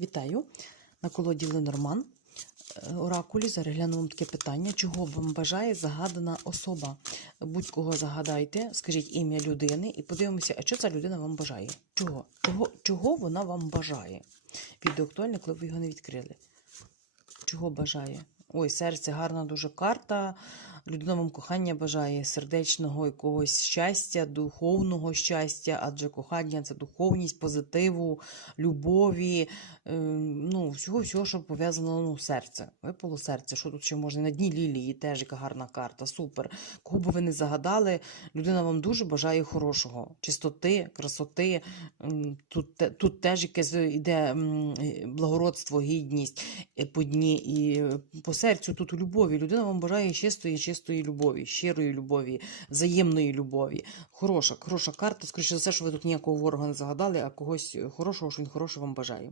Вітаю! На колоді Ленорман е, Оракулі. Вам таке питання. Чого вам бажає загадана особа? Будь-кого загадайте, скажіть ім'я людини і подивимося, а що ця людина вам бажає? Чого? Чого, чого вона вам бажає? Відео актуальне, ви його не відкрили. Чого бажає? Ой, серце, гарна дуже карта. Людина вам кохання бажає сердечного якогось щастя, духовного щастя, адже кохання це духовність, позитиву, любові, е, ну, всього, всього, що пов'язано ну, серце. Випало серце. Що тут ще можна? На дні лілії теж яка гарна карта, супер. Кого би ви не загадали, людина вам дуже бажає хорошого, чистоти, красоти. Тут, тут теж якесь іде е, благородство, гідність е, по дні і е, по серцю тут у любові. Людина вам бажає чистої, чистої любові, щирої любові, взаємної любові. Хороша, хороша карта. Скоріше за все, що ви тут ніякого ворога не загадали, а когось е, хорошого, що він хороше вам бажає.